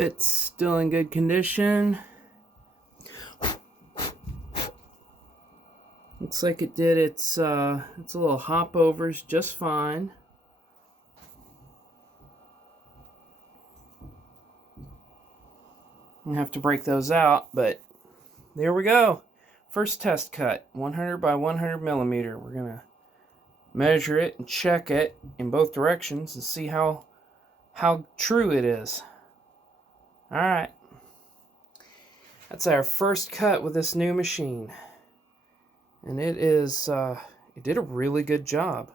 Bit's still in good condition. Looks like it did its little hop overs just fine. I'm gonna have to break those out, but there we go. First test cut, 100 by 100 millimeter. We're gonna measure it and check it in both directions and see how true it is. All right, that's our first cut with this new machine, and it did a really good job.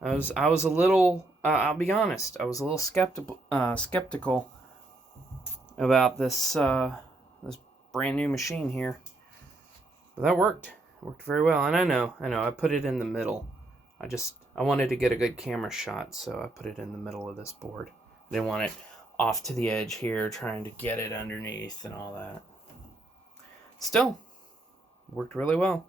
I was a little I'll be honest, I was a little skeptical about this brand new machine here, but that worked. It worked very well, and I know I put it in the middle. I wanted to get a good camera shot, so I put it in the middle of this board. I didn't want it off to the edge here, trying to get it underneath and all that. Still, worked really well.